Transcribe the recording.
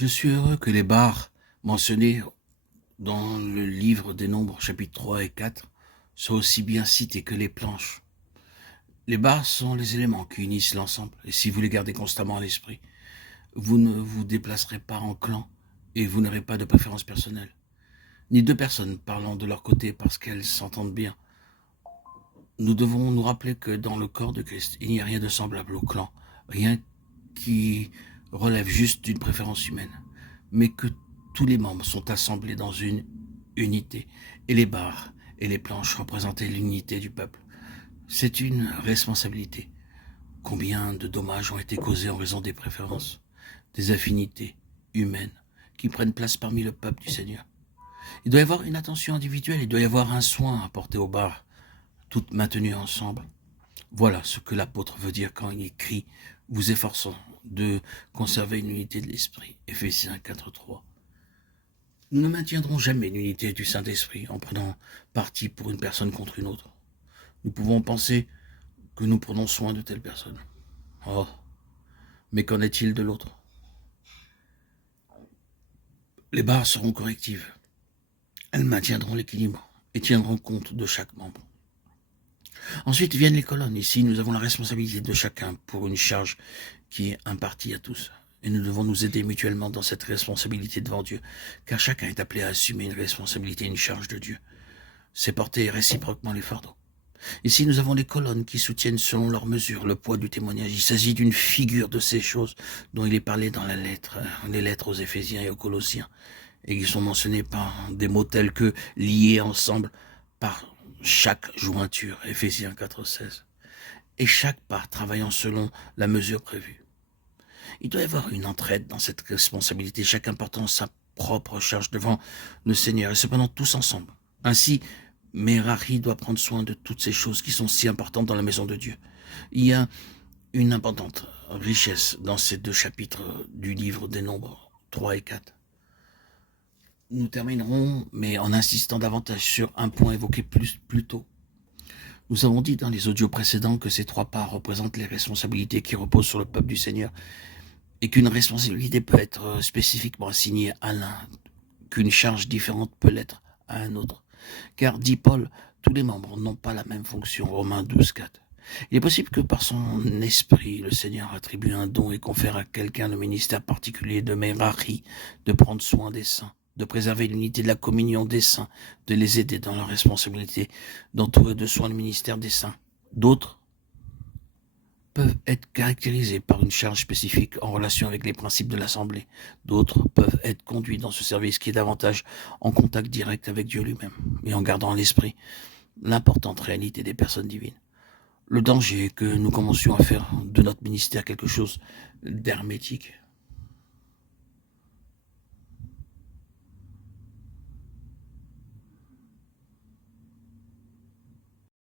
Je suis heureux que les barres mentionnées dans le livre des Nombres, chapitres 3 et 4, soient aussi bien citées que les planches. Les barres sont les éléments qui unissent l'ensemble, et si vous les gardez constamment à l'esprit, vous ne vous déplacerez pas en clan, et vous n'aurez pas de préférence personnelle, ni deux personnes parlant de leur côté parce qu'elles s'entendent bien. Nous devons nous rappeler que dans le corps de Christ, il n'y a rien de semblable au clan, rien qui relève juste d'une préférence humaine, mais que tous les membres sont assemblés dans une unité, et les barres et les planches représentaient l'unité du peuple. C'est une responsabilité. Combien de dommages ont été causés en raison des préférences, des affinités humaines qui prennent place parmi le peuple du Seigneur. Il doit y avoir une attention individuelle, il doit y avoir un soin apporté aux barres, toutes maintenues ensemble. Voilà ce que l'apôtre veut dire quand il écrit « vous efforçant de conserver une unité de l'esprit » Éphésiens 4.3. Nous ne maintiendrons jamais l'unité du Saint-Esprit en prenant parti pour une personne contre une autre. Nous pouvons penser que nous prenons soin de telle personne. Oh, mais qu'en est-il de l'autre? Les barres seront correctives. Elles maintiendront l'équilibre et tiendront compte de chaque membre. Ensuite viennent les colonnes. Ici, nous avons la responsabilité de chacun pour une charge qui est impartie à tous. Et nous devons nous aider mutuellement dans cette responsabilité devant Dieu, car chacun est appelé à assumer une responsabilité, une charge de Dieu. C'est porter réciproquement les fardeaux. Ici, nous avons les colonnes qui soutiennent selon leur mesure le poids du témoignage. Il s'agit d'une figure de ces choses dont il est parlé dans les lettres aux Éphésiens et aux Colossiens, et qui sont mentionnées par des mots tels que liés ensemble par chaque jointure, Éphésiens 4.16, et chaque part travaillant selon la mesure prévue. Il doit y avoir une entraide dans cette responsabilité, chacun portant sa propre charge devant le Seigneur, et cependant tous ensemble. Ainsi, Merari doit prendre soin de toutes ces choses qui sont si importantes dans la maison de Dieu. Il y a une abondante richesse dans ces deux chapitres du livre des Nombres 3 et 4. Nous terminerons, mais en insistant davantage sur un point évoqué plus tôt. Nous avons dit dans les audios précédents que ces trois parts représentent les responsabilités qui reposent sur le peuple du Seigneur, et qu'une responsabilité peut être spécifiquement assignée à l'un, qu'une charge différente peut l'être à un autre. Car, dit Paul, tous les membres n'ont pas la même fonction, Romains 12.4. Il est possible que par son esprit, le Seigneur attribue un don et confère à quelqu'un le ministère particulier de Merari, de prendre soin des saints, de préserver l'unité de la communion des saints, de les aider dans leur responsabilité, d'entourer de soins le ministère des saints. D'autres peuvent être caractérisés par une charge spécifique en relation avec les principes de l'Assemblée. D'autres peuvent être conduits dans ce service qui est davantage en contact direct avec Dieu lui-même, et en gardant à l'esprit l'importante réalité des personnes divines. Le danger est que nous commencions à faire de notre ministère quelque chose d'hermétique,